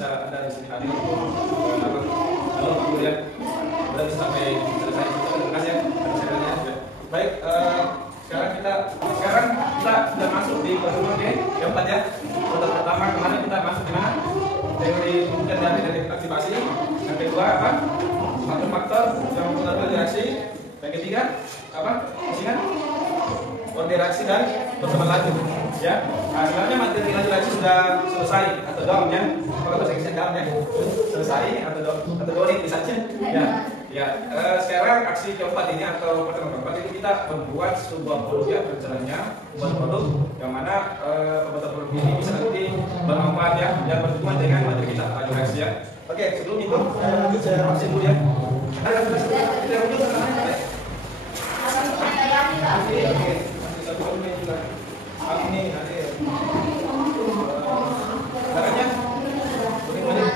Anda di sini hadir untuk halo Pak Guru ya, berarti sampai selesai. Terima kasih ya atas sharingnya. Baik, sekarang kita sudah masuk di pertemuan keempat ya. Pertemuan pertama kemarin kita masuk di mana? Teori dan dari aktivasi. Yang kedua apa? Faktor-faktor yang mempengaruhi reaksi. Yang ketiga apa? Ingat? Order reaksi dan pertemuan lanjut. Ya, nah, sebenarnya materi lanjut reaksi sudah selesai atau dong ya. Kalau bahasa Inggrisnya dalam ya, selesai atau dong disaja. Ya. Sekarang aksi keempat ini atau pertemuan keempat ini kita membuat sebuah produk ya, rencananya membuat produk yang mana pembuatan produk ini bisa nanti bermanfaat ya dan berhubungan dengan materi kita lanjut reaksi ya. Oke, sebelum itu saya vaksin dulu ya. Ada kita lanjut sekarang ya. Oke. Satu menit juga. Ini hadir. Caranya bagaimana?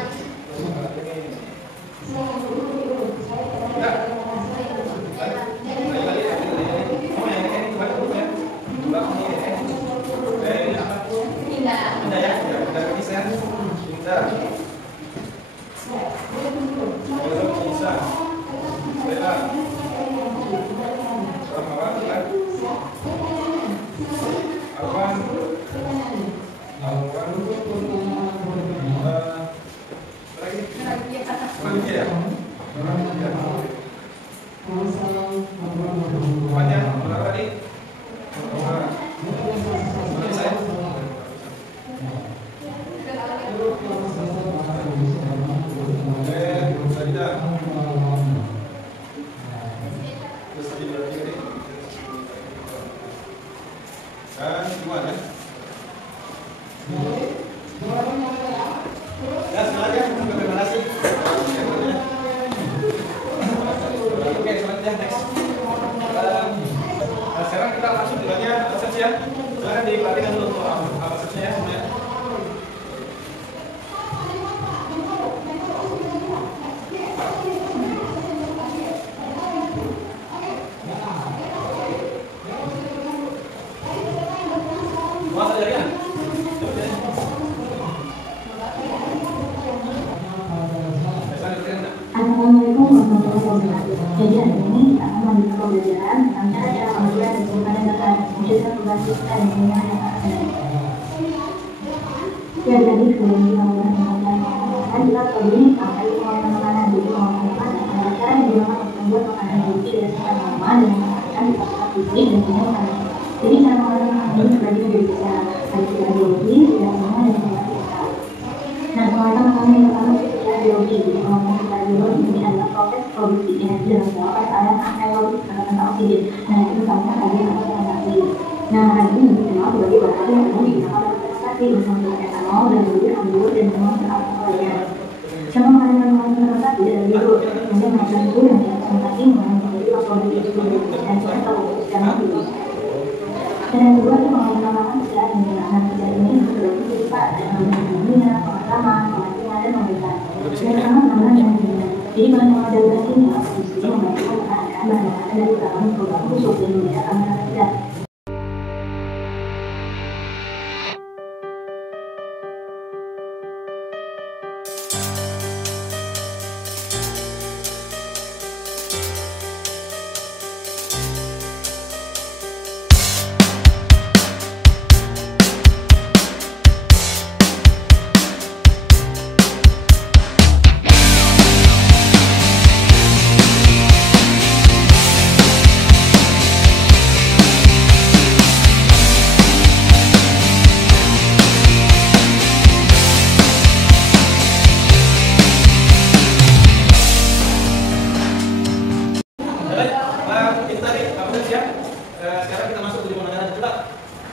Sekarang kita langsung ke bagian resepsi ya. Silakan diperhatikan dulu untuk apa resepsinya ya. Assalamualaikum warahmatullahi wabarakatuh. Jadi hari ini kita akan melanjutkan pembelajaran tentang cara pengambilan dan penyimpanan data digital berbasis dan penyimpanan data akademik. Ya, jadi sebelum kita mulai pembelajaran kita perlu mengenai pengembangan diri pengembangan adalah cara yang digunakan untuk membuat makanan biji dari sekian lama dan menghasilkan di pasar fisik dan penyimpanan. Jadi cara pengembangan ini terbagi menjadi tiga, ada secara biologi, secara kimia, dan secara fisika. Nah, pengembangan makanan yang pertama secara biologi. Pengembangan secara biologi ini adalah proses produksi energi dalam sel pada area anaerobik tanpa oksigen. Nah, itu misalnya kalian atau fermentasi. Nah, hal ini dikenal sebagai bahan yang umum digunakan dalam fermentasi bersama etanol dan juga anggur dan semua alkohol lainnya. Cara makanan fermentasi adalah biru. Kemudian makanan itu yang fermentasi mengandung menjadi produk tersebut dan secara secara biru. Dan yang kedua itu menggunakan secara kimia. Nah, secara ini terbagi berupa kimia, pemakaman, pemasingan, dan pemeriksaan. Yang pertama penambahan dengan kimia. Jadi penambahan darurat ini bisa membantu keadaan bahan-bahan dari dalam produk khusus dan membedakan antara tidak.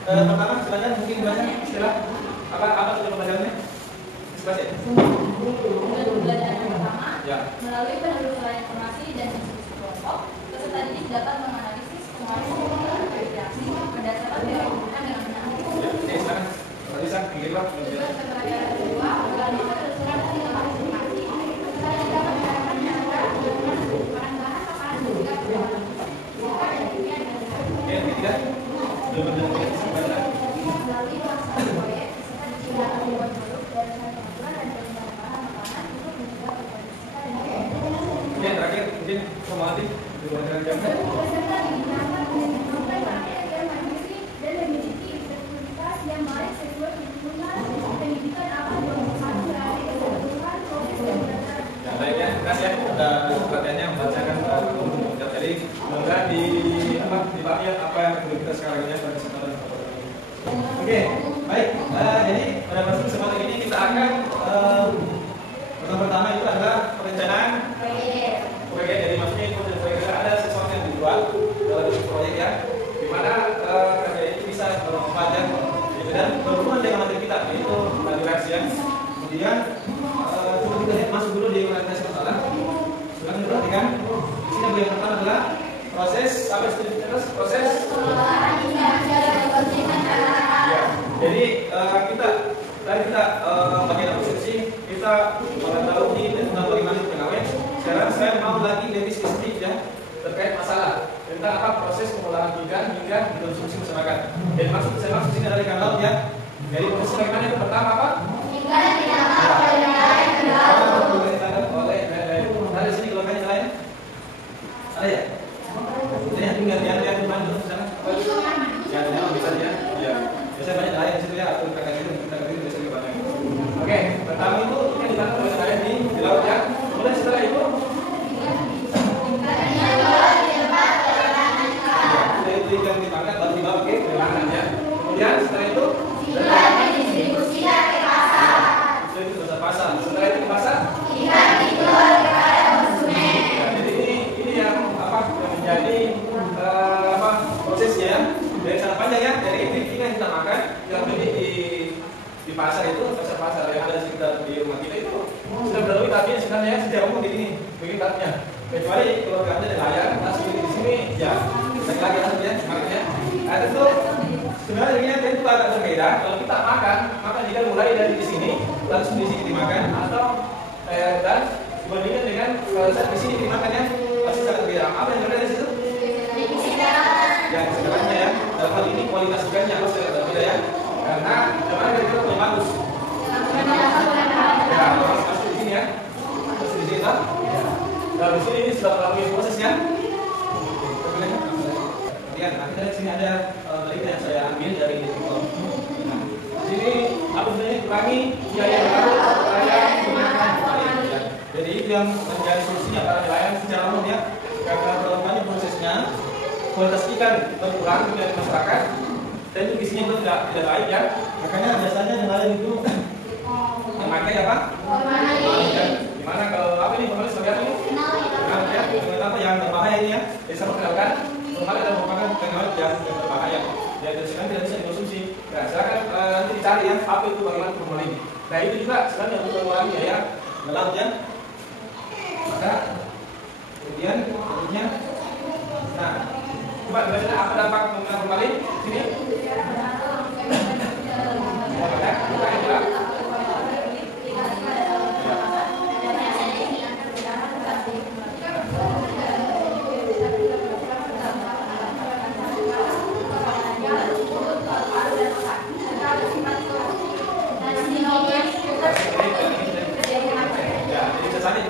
pertama silakan mungkin baca istilah apa tujuan pembelajarannya? Baca. Pembelajaran yang pertama, Ya. melalui penelusuran informasi dan diskusi kelompok, peserta didik dapat menganalisis penguasaan reaksi berdasarkan teori penggunaan dengan benar. Ya, oke, silakan. Bisa pilihlah. Tujuan pembelajaran kedua, melalui penelusuran dan pengembangan informasi, peserta didik dapat menerapkan cara pengembangan bahan paparan dan juga pengembangan fisika dan kimia dengan benar. Oke, yang ketiga. Melalui pelaksanaan proyek, peserta didik dapat membuat produk berdasarkan pengaturan dan pengembangan bahan makanan untuk menjaga perubahan fisika dan kimia. Oke, yang terakhir mungkin Komati pembelajaran jamnya. Peserta diminta menentukan paket agar mandiri dan memiliki integritas yang baik sesuai tuntutan pendidikan apa 21 berarti keseluruhan proses pembelajaran. Ya, baik ya, terima kasih ya. Perhatiannya membacakan jadi semoga dipahami apa yang perlu kita sekarang ini pada kesempatan ini. Oke, baik. Jadi pada kesempatan ini kita akan pertama itu adalah perencanaan proyek. Jadi maksudnya itu proyek ada sesuatu yang dibuat dalam bentuk proyek ya, di mana kerja itu bisa bermanfaat ya, dan berhubungan dengan materi kita yaitu durasi ya. Kemudian coba kita lihat masuk dulu di orientasi masalah. Sudah diperhatikan. Di sini yang pertama adalah proses apa terus proses. Ya. Jadi kita bagian persepsi kita mengetahui tentang bagaimana pengawet. Sekarang saya mau lagi lebih spesifik ya terkait masalah tentang apa proses pengolahan ikan hingga dikonsumsi masyarakat. Dan maksud sini adalah ikan laut ya. Jadi proses bagaimana yang pertama apa? Ikan tidak ada di sini kalau kalian lain ada ya? Ini yang tinggal lihat di mana dulu sana? Ya, bisa ya. Ya. Biasanya banyak lain di situ ya atau kita biasanya banyak. Oke, pertama itu ikan dimakan oleh nelayan di laut ya. Kemudian setelah itu ikan dimakan baru dibawa ke pelayanan ya. Kemudian setelah itu didistribusikan ke pasar. Setelah itu ke pasar. Setelah itu ke pasar ikan dijual kepada konsumen. Ya, jadi ini yang menjadi prosesnya ya. Dari sana panjang ya. Dari ini ikan yang kita makan yang beli di pasar itu pasar yang ada di sekitar di rumah kita itu sudah melalui tahapnya sebenarnya secara umum begini tahapnya. Kecuali kalau ada nelayan langsung di sini ya lagi ya makanya ada tuh sebenarnya ini tentu agak berbeda. Kalau kita makan maka jika mulai dari di sini langsung di sini dimakan atau dan dibandingkan dengan saat di sini dimakan ya pasti sangat berbeda. Apa yang berbeda di situ? Ya kesedarannya ya. Dalam hal ini kualitas ikannya harus berbeda ya. Karena kemarin kita punya bagus. Ya masuk di sini ya. Masuk di sini kan? Nah di sini ini sudah melalui prosesnya. Kemudian kita di sini ada berita yang saya ambil dari Google. Nah, di sini apa sebenarnya kurangi biaya nelayan. Jadi itu yang menjadi solusinya para nelayan secara umum ya. Karena terlalu banyak prosesnya, kualitas ikan berkurang dari masyarakat. Dan itu isinya itu tidak baik ya. Makanya biasanya nelayan itu memakai apa? Gimana kalau apa ini formalis sebagai apa ini? Ya, apa yang berbahaya ini ya? Jadi saya perkenalkan, formalis adalah merupakan teknologi yang berbahaya. Ya, dan sekarang tidak bisa dikonsumsi. Nah, silakan nanti dicari ya apa itu bagaimana formalin. Nah, itu juga sekarang yang untuk mengurangi ya, dalam ya. Maka kemudian berikutnya, nah, coba belajar apa dampak penggunaan formalin sini?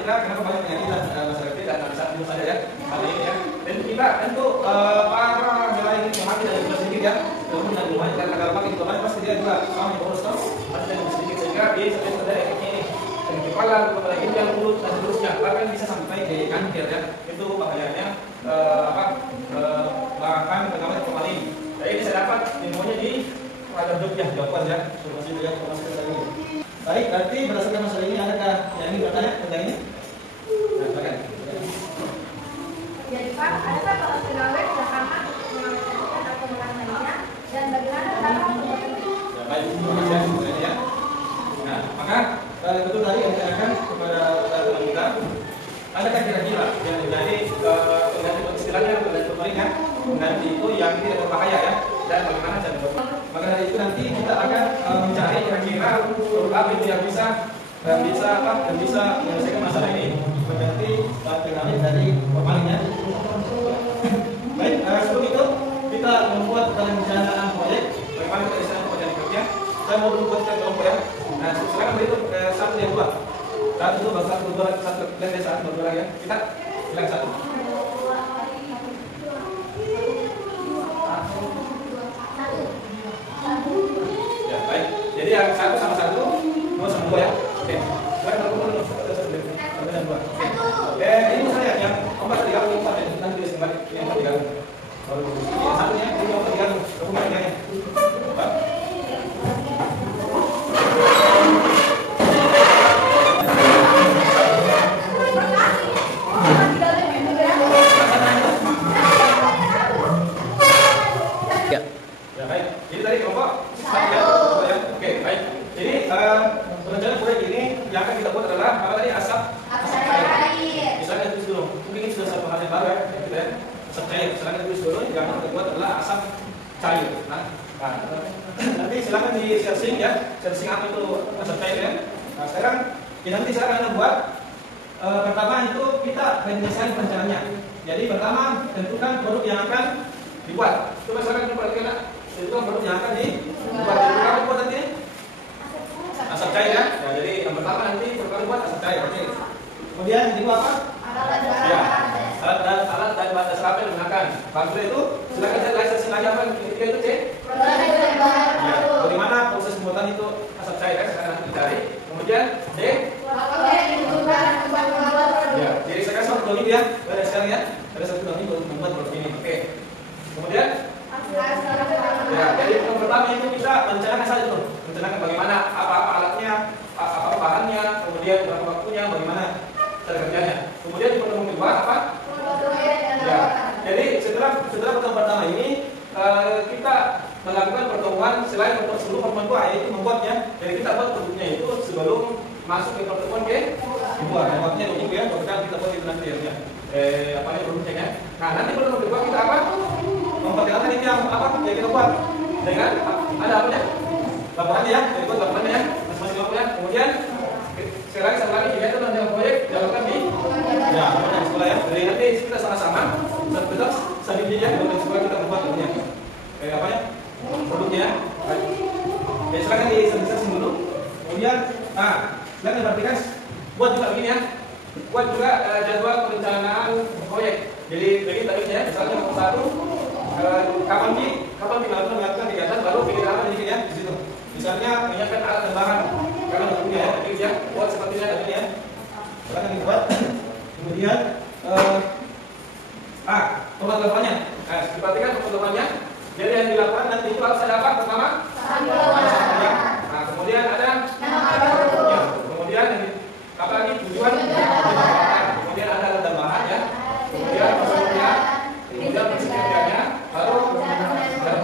Kenapa banyak penyakit masyarakat tidak bisa minum saja ya hal ini ya. Dan kita tentu para nelayan yang mati dari juga sedikit ya. Kemudian dan lumayan karena kalau makin banyak pasti dia juga sama yang boros toh pasti dari sedikit sehingga dia sampai pada efeknya ini dari kepala kepada ginjal mulut dan seterusnya bahkan bisa sampai ke kanker ya. Itu bahayanya bahkan pengamat formalin. Jadi ini saya dapat infonya di pada Jogja Jawaban ya. Terima kasih ya informasi tadi. Baik, berarti berdasarkan masalah ini adakah yang ingin bertanya tentang ini? Jadi Pak, adakah kalau pegawai Jakarta mengawetkan atau melayaninya Dan bagaimana cara membuat itu? Ya, baik, terima kasih sebenarnya ya. Nah, maka betul tadi yang ditanyakan kepada teman kita, adakah kira-kira yang menjadi istilahnya pengganti pengganti itu yang tidak berbahaya ya, dan bagaimana cara membuat? Maka dari itu nanti kita akan mencari kira-kira produk apa itu yang bisa menyelesaikan masalah ini mengganti pengganti dari formalin ya. Baik, sebelum itu kita membuat perencanaan proyek. Bagaimana kita bisa membuat kerja? Saya mau dulu buatkan kelompok ya. Nah, silakan beri itu satu dan dua. Satu dulu, satu dua, satu dan satu dua ya. Kita silakan satu. Ya baik. Jadi yang satu sama satu, dua sama dua ya. Oke. Silakan dulu. Satu dan dua. Oke. Ini saya yang empat tiga empat ya. Nanti dia sembari yang empat tiga. Baru yang satunya ini yang empat tiga. Dokumennya. Pak. Yang akan kita buat adalah apa tadi asap cair. Misalnya tulis dulu, mungkin ini sudah satu hal yang baru ya, gitu ya. Asap cair. Silakan tulis dulu. Yang akan kita buat adalah asap cair. Nah, nanti silakan di searching ya, searching apa itu asap cair ya. Nah, sekarang nanti saya akan buat pertama itu kita mendesain rencananya. Jadi pertama tentukan produk yang akan dibuat. Coba silakan perhatikan, tentukan produk yang akan dibuat. Apa buat nanti? Asap cair ya. Ya, jadi yang pertama nanti pertama buat asap cair. Oke. Kemudian yang kedua apa? Ya, alat dan batas apa yang digunakan. Bangsa itu silakan saya lisensi lagi apa ketika itu C. Ya, bagaimana proses pembuatan itu asap cair ya, sekarang nanti dicari. Kemudian D. Ya, jadi saya kasih satu domain ya, ada sekali ya, ada satu domain untuk membuat produk ini. Oke. Kemudian ya, jadi yang pertama itu kita merencanakan saja tuh, merencanakan bagaimana apa alatnya, apa bahannya, kemudian berapa waktunya, bagaimana cara kerjanya. Kemudian pertemuan kedua apa? Ya, jadi setelah pertemuan pertama ini kita melakukan pertemuan selain sebelum pertemuan kedua yaitu membuatnya. Jadi kita buat produknya itu sebelum masuk ke pertemuan kedua. Waktunya dulu ya, bahkan kita buat itu nanti ya. Apa ini produknya ya. Nah, nanti pertemuan kedua kita apa? Memperkenalkan ini yang apa yang kita buat dengan ada apa ya? Laporannya ya, jadi buat laporannya ya, masing-masing laporannya. Kemudian sekarang lagi kita nanti proyek dilakukan di ya sekolah ya. Jadi nanti kita sama-sama betul selanjutnya ya dengan sekolah kita membuat produknya. Kayak apa ya? Produknya. Ya silakan disesuaikan dulu. Kemudian silakan perhatikan buat juga begini ya. Buat juga jadwal perencanaan proyek. Jadi begini tadi ya, misalnya nomor 1 kapan melakukan kegiatan baru bikin apa sedikit ya di situ. Misalnya menyiapkan alat dan bahan karena bentuknya ya, jadi ya buat sepertinya ada ini ya. Silakan dibuat. Kemudian pembuatannya. Diperhatikan pembuatannya. Jadi yang dilakukan nanti itu harus ada apa pertama? Nah, kemudian ada ya, kemudian apa lagi tujuan? Kemudian ada alat dan bahan ya. Kemudian prosesnya, kemudian kerjanya, baru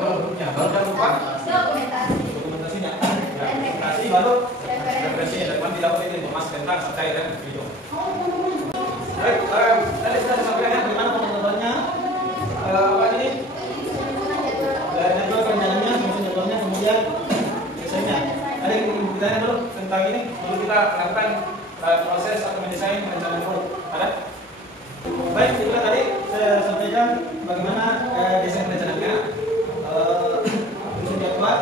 produknya, baru jangan lupa dokumentasinya. Dokumentasi baru referensinya. Dan didapat informasi tentang asap cair dan video. Baik, tadi sudah disampaikan ya bagaimana pembuatannya, apa ini? Dan jadwal perencananya, jadwalnya, kemudian desainnya. Ada yang ingin ditanya dulu tentang ini? Dulu kita lakukan proses atau mendesain perencanaan produk. Ada? Baik, itulah tadi saya sampaikan bagaimana desain perencanaannya, susun jadwal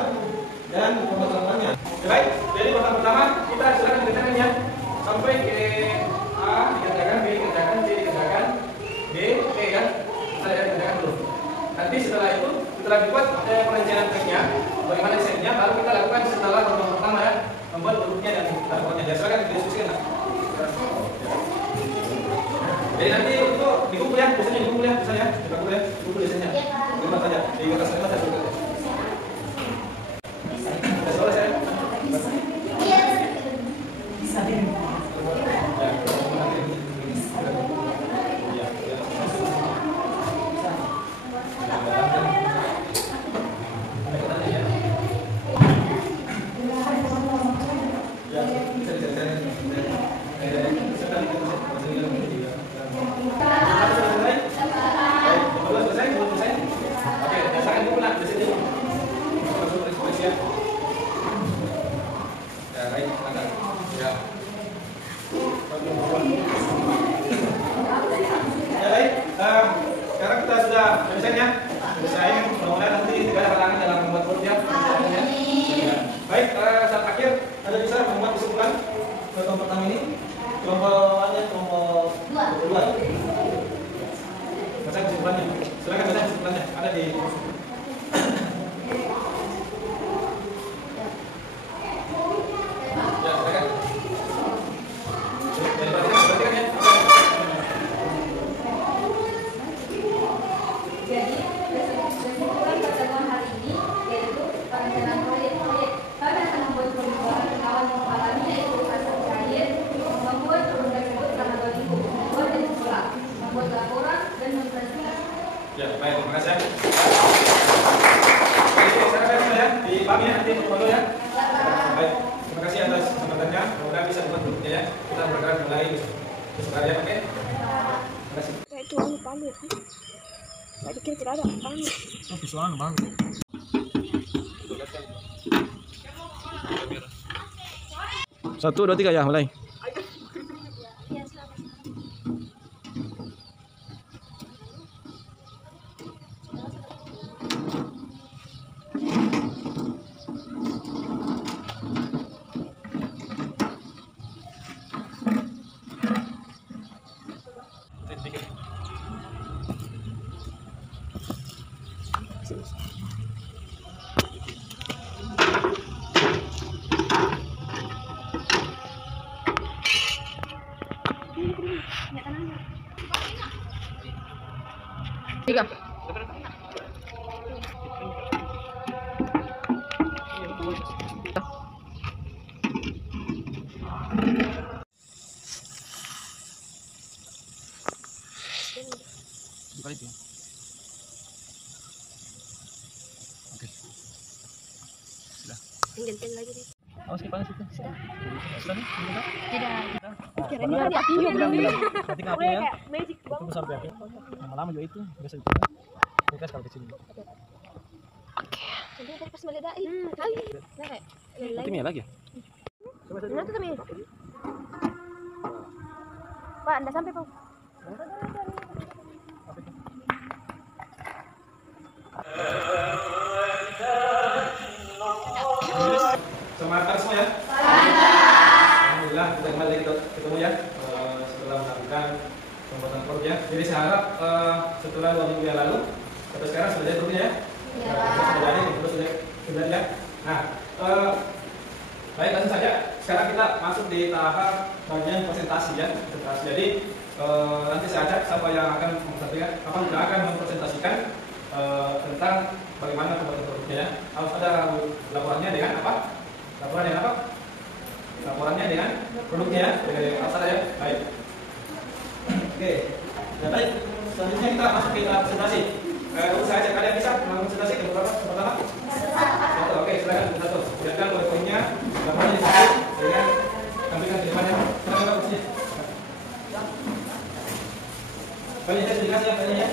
dan pembuatannya. Baik, jadi pertama kita silakan kerjakannya sampai ke A dikerjakan, B dikerjakan, C dikerjakan, D, E kan? Saya kerjakan dulu. Nanti setelah itu, setelah dibuat perencanaan tekniknya, bagaimana desainnya, baru kita lakukan setelah pertama ya, membuat produknya dan laporannya. Ya, silakan didiskusikan. Jadi nanti itu dikumpul ya, biasanya dikumpul ya, misalnya, dikumpul ya, dikumpul biasanya. Dikumpul saja, di kertas kertas saya juga. Ada soal saya? Bisa deh. selesainya. Saya mudah-mudahan nanti tidak ada halangan dalam membuat produk ya. Baik, saat akhir ada bisa membuat kesimpulan kelompok pertama ini. Kelompok kedua. Baca kesimpulannya. Silakan baca kesimpulannya. Ada di ya, baik, terima kasih. Oke, saya ya di PAM ya, nanti foto ya. Baik, terima kasih atas kesempatannya. Semoga bisa membuat grupnya ya. Kita bergerak mulai besok hari ya, oke? Terima kasih. Itu anu pamit. Saya pikir tidak ada pamit. Oh, visual bang. Satu, dua, tiga ya, mulai. Tiga. Balik ya. Oke. Sudah. Ganti lagi deh. Awas kipas situ. Sudah nih? Tidak. Kira ini lagi api juga belum. Nanti api ya. Magic Tunggu sampai api. Lama-lama juga itu biasa itu. Ini kan kalau kecil. Jadi ada pas meledai. Lagi. Nah, Nanti lagi ya? Nah, itu kami. Pak, Anda sampai, Pak. Semangat semua ya. Alhamdulillah kita kembali ketemu ya setelah melakukan pembuatan produk ya. Jadi saya harap setelah 2 minggu yang lalu sampai sekarang sudah jadi produknya ya. Sudah jadi, terus sudah ya. Nah, baik langsung saja. Sekarang kita masuk di tahap bagian presentasi ya. Presentasi. Jadi nanti saya ajak siapa yang akan mempresentasikan tentang bagaimana pembuatan produknya ya. Harus ada laporannya dengan apa? Laporan dengan apa? Laporannya dengan produknya ya. Dengan apa ya? Baik. Oke. Ya, baik. Selanjutnya kita masuk ke tahap presentasi. Saya ajak kalian bisa presentasi ke pertama. Satu. Oke, silakan satu. Silakan poin-poinnya, laporannya disebut dengan tampilkan di depannya. Silakan Pak Presiden. Banyak saya sudah dikasih ya, banyak ya.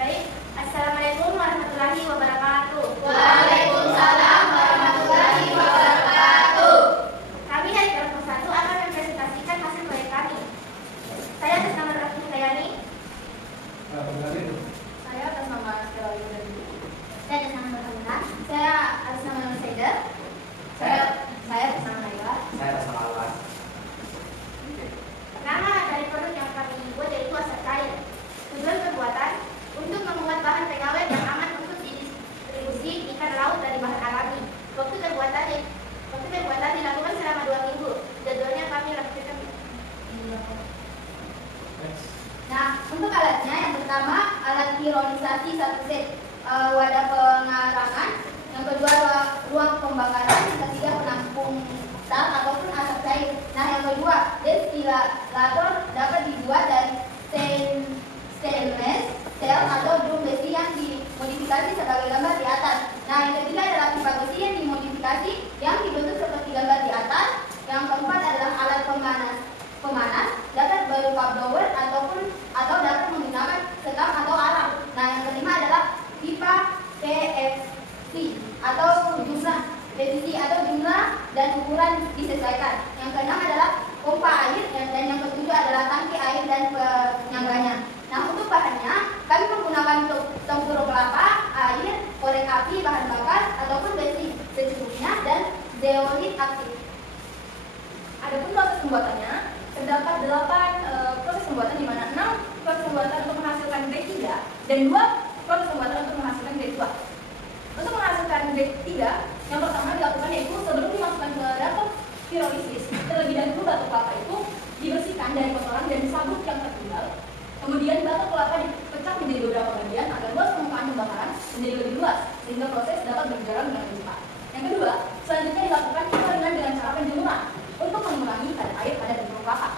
Baik, Assalamualaikum warahmatullahi wabarakatuh. Waalaikumsalam warahmatullahi wabarakatuh. Kami dari kelompok 1 akan mempresentasikan hasil proyek kami. Saya atas nama Raffi Kayani. Saya atas nama Stella Yudhani. Saya atas nama Nurhana. Saya atas nama Nur Saida. Saya atas nama Naila. Saya atas nama Alwan. Pertama dari produk yang kami buat yaitu asap cair. Tujuan pembuatan untuk membuat bahan pengawet yang aman untuk didistribusi ikan laut dari bahan alami. Waktu pembuatan dilakukan selama 2 minggu. Jadwalnya kami lakukan di lapor. Nah, untuk alatnya yang pertama alat ironisasi 1 set, wadah pengarangan, yang kedua ruang pembakaran, yang ketiga penampung tas ataupun asap cair. Nah, yang kedua destilator dapat dibuat dari stainless steel atau drum besi yang dimodifikasi sebagai gambar di atas. Nah, yang ketiga adalah pipa besi yang dimodifikasi yang dibentuk seperti gambar di atas. Yang keempat adalah alat pemanas dapat berupa blower atau dapat menggunakan sekam atau arang. Nah, yang kelima adalah pipa PVC atau jumlah dan ukuran disesuaikan. Yang keenam adalah pompa air dan yang ketujuh adalah tangki air dan penyangganya. Nah, untuk bahannya kami menggunakan tempurung kelapa, air, korek api, bahan bakar ataupun besi secukupnya dan zeolit aktif. Adapun proses pembuatannya terdapat 8 proses pembuatan di mana 6 proses pembuatan untuk menghasilkan grade 3 dan 2 proses pembuatan untuk menghasilkan grade 2. Untuk menghasilkan grade 3, yang pertama dilakukan yaitu sebelum dimasukkan ke reaktor pirolisis, terlebih dahulu batu kelapa itu dibersihkan dari kotoran dan sabut yang tertinggal. Kemudian batu kelapa dipecah menjadi beberapa bagian agar luas permukaan pembakaran menjadi lebih luas sehingga proses dapat berjalan dengan lebih cepat. Yang kedua, selanjutnya dilakukan pengeringan dengan cara penjemuran untuk mengurangi kadar air pada tempurung kelapa.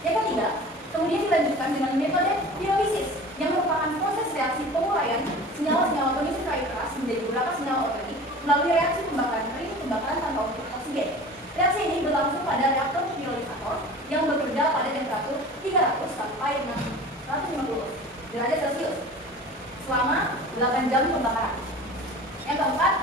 Yang ketiga, kemudian dilanjutkan dengan metode pirolisis yang merupakan proses reaksi penguraian senyawa-senyawa pemicu air keras menjadi beberapa senyawa organik melalui reaksi pembakaran kering, pembakaran tanpa unsur oksigen. Reaksi ini berlangsung pada reaktor pirolisator yang bekerja pada temperatur 300 sampai 150 derajat Celcius selama 8 jam pembakaran. Yang keempat,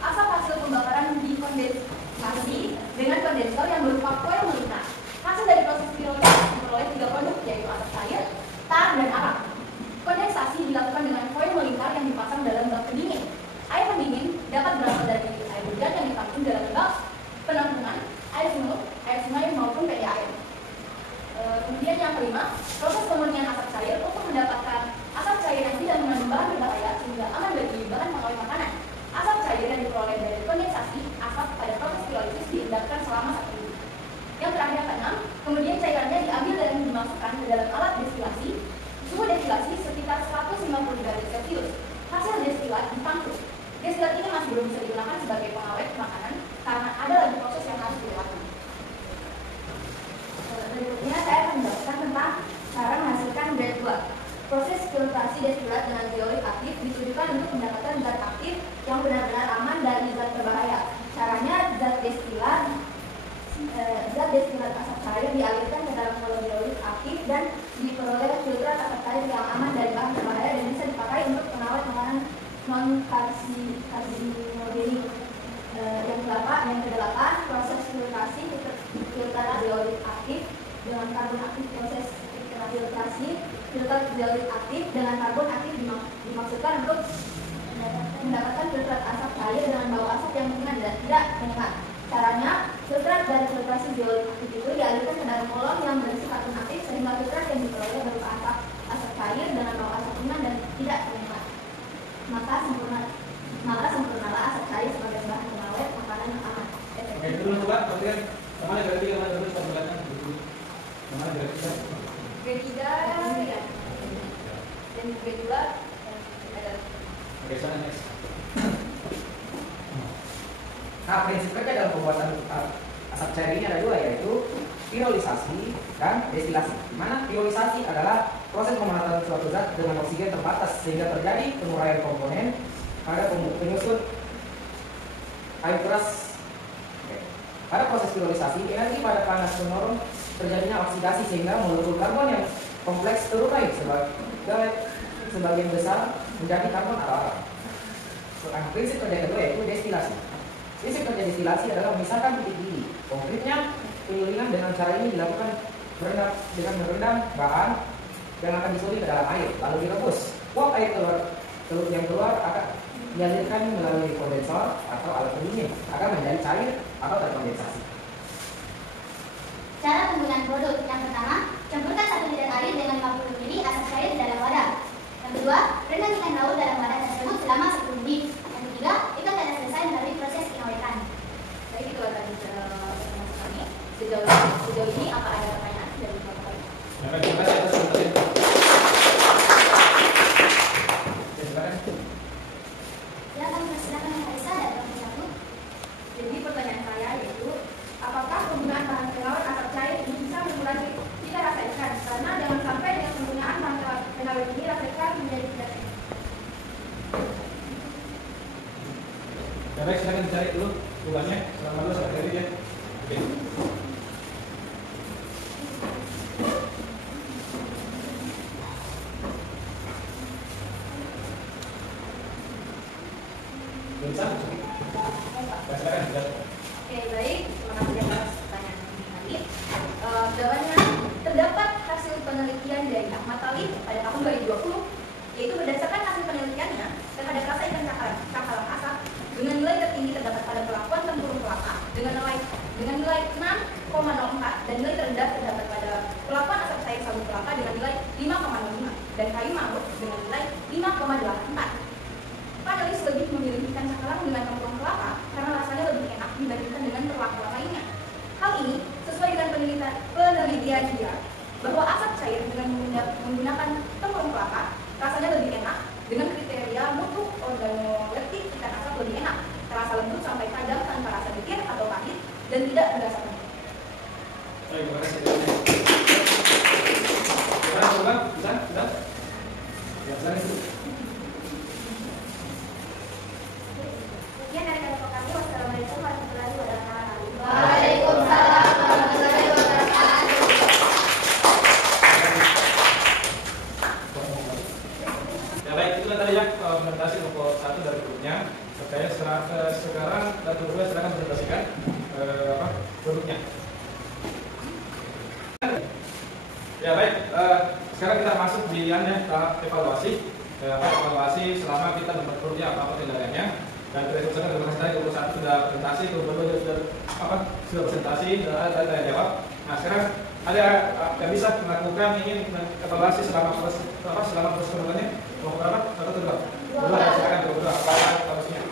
asap hasil pembakaran dikondensasi dengan kondensor yang berupa koil melintang. Hasil dari proses pirolisis memperoleh 3 produk yaitu asap cair, tar, dan arang. Kondensasi dilakukan dengan koil melingkar yang dipasang dalam bak pendingin. Air pendingin dapat berasal dari air hujan yang ditampung dalam bak penampungan, air sungai maupun PDAM. Kemudian yang kelima, proses pemurnian asap cair untuk mendapatkan asap cair yang tidak mengandung bahan berbahaya sehingga aman bagi bahan pengawet makanan. Asap cair yang diperoleh dari kondensasi asap pada proses pirolisis diendapkan selama 1 minggu. Yang terakhir keenam, kemudian cairannya diambil dan dimasukkan ke dalam alat destilasi. Suhu destilasi sekitar 150 derajat Celcius. Hasil destilat ditampung. Destilat ini masih belum bisa digunakan sebagai pengawet makanan karena ada lagi proses yang harus dilewati. Berikutnya saya akan menjelaskan tentang cara menghasilkan grade 2. Proses filtrasi destilat dengan zeolit aktif ditujukan untuk mendapatkan zat aktif yang benar-benar aman dari zat berbahaya. Caranya zat destilat asap cair dialirkan ke dalam kolom zeolit aktif dan diperoleh filtrat asap cair yang aman dari bahan berbahaya dan bisa dipakai untuk pengawet makanan non-karsinogenik. Yang kedelapan, proses filtrasi filtrat zeolit aktif dengan karbon aktif. Proses filtrasi filtrat zeolit aktif dengan karbon aktif dimaksudkan untuk mendapatkan filtrat asap cair dengan bau asap yang mungkin tidak menyengat. Caranya, filtrat dari filtrasi zeolit aktif itu dialirkan ke dalam kolom yang berisi karbon aktif sehingga filtrat yang diperoleh berupa asap cair dengan bau asap ringan dan tidak menyengat. Maka sempurnalah asap cair sebagai bahan pengawet makanan yang aman. Oke, dulu Mbak, kemudian kemana grade 3 kemana dulu kita bulatnya? Kemana grade 3? Grade 3 ya. Dan grade 2 ada. Oke, sana next. Nah, prinsip kerja dalam pembuatan asap cair ini ada 2, yaitu pirolisasi dan destilasi. Di mana pirolisasi adalah proses pemanasan suatu zat dengan oksigen terbatas sehingga terjadi penguraian komponen pada penyusun air keras. Pada proses pirolisasi, energi pada panas menurun terjadinya oksidasi sehingga molekul karbon yang kompleks terurai sebagian besar menjadi karbon atau arang. Prinsip kerja kedua yaitu destilasi. Prinsip kerja destilasi adalah memisahkan titik didih. Konkretnya, penyulingan dengan cara ini dilakukan dengan merendam bahan yang akan disolid ke dalam air, lalu direbus. Uap air yang keluar akan dialirkan melalui kondensor atau alat pendingin agar menjadi cair atau terkondensasi. Cara penggunaan produk. Yang pertama, campurkan 1 liter air dengan 50 ml asap cair di dalam wadah. Yang kedua, rendam ikan laut dalam wadah tersebut selama 10 menit. Yang ketiga, ikan telah selesai melalui proses pengawetan. Baik, itu tadi informasi kami. Sejauh ini apa ada pertanyaan dari teman-teman? Terima kasih atas penontonnya. Silakan Aisyah dan Dr. Syafu. Jadi pertanyaan saya yaitu, apakah penggunaan bahan pengawet asap cair ini bisa mengurangi cita rasa ikan? Karena jangan sampai dengan penggunaan bahan pengawet ini rasa ikan menjadi tidak sehat. Ya baik, silakan dicari dulu lubangnya. Selama dulu saya cari ya. Oke. Bisa? Silakan. Oke, baik. dan kayu mangrove dengan nilai 5,84. Panelis lebih memilih ikan cakalang dengan tempurung kelapa karena rasanya lebih enak dibandingkan dengan perlakuan lainnya. Hal ini sesuai dengan penelitian dia bahwa asap cair dengan menggunakan tempurung kelapa rasanya lebih enak dengan kriteria mutu organoleptik ikan asap lebih enak, terasa lembut sampai tajam tanpa rasa getir atau pahit dan tidak berasa penuh. Baik, terima kasih. Coba, bisa? Ya, bisa itu. Sekian dari kami. Wassalamualaikum warahmatullahi wabarakatuh. Waalaikumsalam warahmatullahi wabarakatuh. Ya baik, itu tadi ya presentasi kelompok 1 dari grupnya. Sekarang dari grup 2 silakan presentasikan produknya. Ya baik, sekarang kita masuk di tahap evaluasi. Evaluasi selama kita membuat produknya apa kendalanya. Dan terima kasih tadi grup 1 sudah presentasi, grup 2 sudah presentasi, sudah tanya jawab. Nah sekarang ada yang bisa melakukan ingin evaluasi selama proses pembuatannya. Mau berapa? Satu atau dua? Dua, silakan dua. Apa evaluasinya?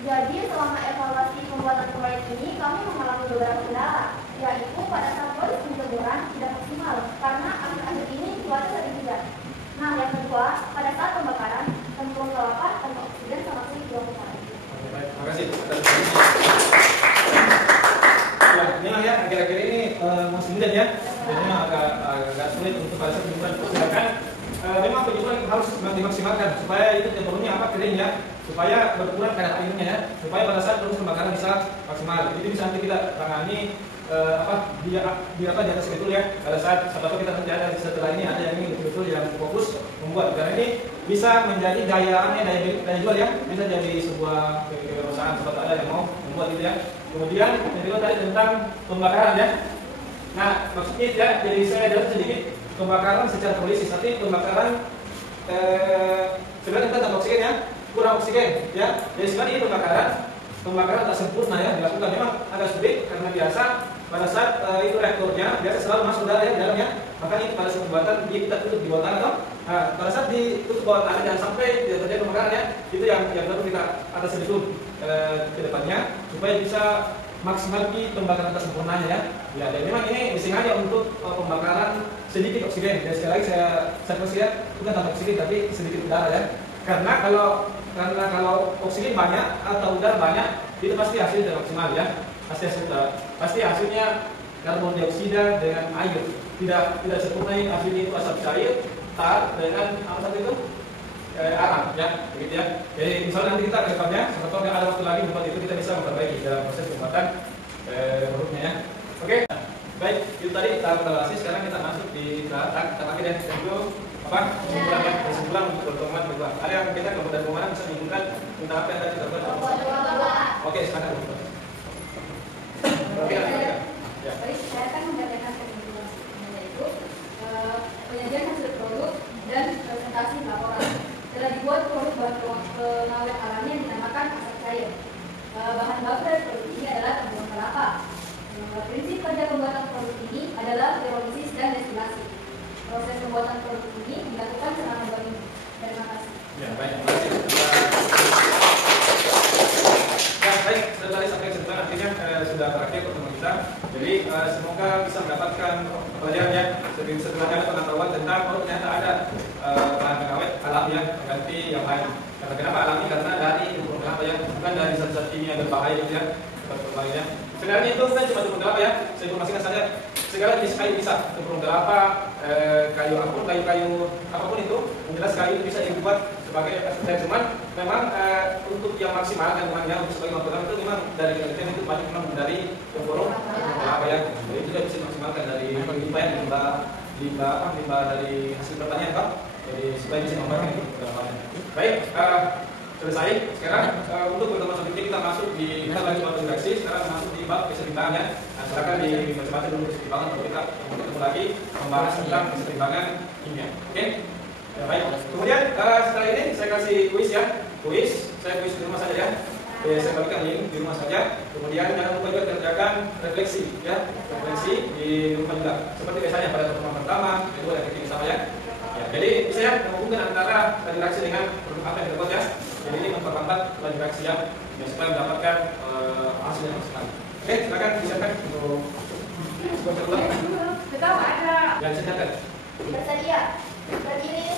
Jadi selama evaluasi pembuatan proyek ini kami mengalami beberapa kendala, yaitu pada saat proses penjemuran tidak maksimal karena akhir-akhir ini cuaca sering hujan. Nah yang kedua, pada saat pembakaran tempurung kelapa tanpa oksigen sama sekali tidak berfungsi. Oke, baik, terima kasih. Ya, memang ya akhir-akhir ini musim hujan ya, jadi memang agak sulit untuk pada saat penjemuran. Silakan. Memang penjemuran harus dimaksimalkan supaya itu tempurungnya kering ya, supaya berkurang kadar airnya ya, supaya pada saat proses pembakaran bisa maksimal. Jadi bisa nanti kita tangani di atas betul ya. Pada saat siapa tahu kita nanti ada setelah ini ada yang ingin betul-betul yang fokus membuat, karena ini bisa menjadi daya jual ya, bisa jadi sebuah perusahaan seperti ada yang mau membuat itu ya. Kemudian yang kedua tadi tentang pembakaran ya. Nah maksudnya ya, jadi saya jelaskan sedikit pembakaran secara holistis. Tapi pembakaran sebenarnya kita tanpa oksigen ya, kurang oksigen ya. Jadi sebenarnya ini pembakaran tak sempurna ya dilakukan, memang agak sulit karena biasa pada saat itu reaktornya biasa selalu masuk udara ya di dalamnya. Makanya pada saat pembuatan kita tutup di bawah tanah toh. Nah, pada saat ditutup bawah tanah jangan sampai tidak terjadi pembakaran ya. Itu yang perlu kita atas sedikit ke depannya supaya bisa maksimal di pembakaran tak sempurnanya ya. Ya, dan memang ini disengaja untuk pembakaran sedikit oksigen. Dan sekali lagi saya kasih ya, bukan tanpa oksigen tapi sedikit udara ya. Karena kalau oksigen banyak atau udara banyak, itu pasti hasilnya tidak maksimal ya. Pasti hasilnya karbon dioksida dengan air. Tidak sempurna hasilnya itu asap cair, tar dengan apa satu itu? Alam ya, begitu ya. Jadi misalnya nanti kita ke depannya, sebetulnya ada waktu lagi buat itu kita bisa memperbaiki dalam proses pembuatan produknya ya. Oke, baik itu tadi tahap evaluasi. Sekarang kita masuk di tahap akhir ya, yaitu kesimpulan ya, kesimpulan untuk pertemuan kedua. Ada yang kita kemudian kemana bisa menunjukkan tentang apa yang tadi kita buat. Oke, silakan. Ya. Baik, saya akan membacakan kesimpulan yaitu penyajian hasil produk dan presentasi laporan. Telah dibuat produk bahan pengawet alami yang dinamakan asap cair. Bahan baku dari produk ini adalah tempurung kelapa. Prinsip kerja pembuatan produk ini adalah pirolisis dan destilasi. Proses pembuatan produk ini dilakukan selama 2 minggu. Terima kasih. Ya, baik, terima kasih. Ya, baik, setelah sampai kesimpulan akhirnya sudah berakhir pertemuan kita. Jadi semoga bisa mendapatkan pelajaran ya. Setelah ada pengetahuan tentang ternyata ada bahan pengawet alami yang mengganti yang lain. Karena kenapa alami? Karena dari tempurung kelapa ya, bukan dari zat-zat kimia berbahaya gitu ya. Seperti sebenarnya itu kan cuma tempurung kelapa ya. Saya informasikan saja. Segala jenis kayu bisa, tempurung kelapa, kayu apapun itu, yang jelas kayu itu bisa dibuat sebagai asap. Cuman memang untuk yang maksimal dan memangnya untuk sebagai material itu memang dari penelitian itu banyak memang dari tempurung kelapa ya. Jadi itu bisa dimaksimalkan dari limbah dari hasil pertanian Pak. Jadi supaya bisa membangun itu kedepannya. Baik, selesai. Sekarang untuk pertemuan selanjutnya kita masuk di kita lagi bab interaksi. Sekarang masuk di bab kesetimbangan ya. Nah, silakan dibaca dulu kesetimbangan baru kita ketemu lagi membahas tentang kesetimbangan kimia. Oke? Ya, baik. Kemudian setelah ini saya kasih kuis ya. Saya kuis di rumah saja ya. Saya bagikan di rumah saja. Kemudian jangan lupa juga kerjakan refleksi ya. Refleksi di rumah juga. Seperti biasanya pada pertemuan pertama, kedua dan ketiga sama ya. Ya. Jadi saya menghubungkan antara laju reaksi dengan produk apa yang kita buat ya. Jadi ini memperlambat laju reaksi yang supaya mendapatkan hasil yang maksimal. Oke, silakan disiapkan untuk sponsor ulang. Betul ada. Dan silakan. Bersedia berdiri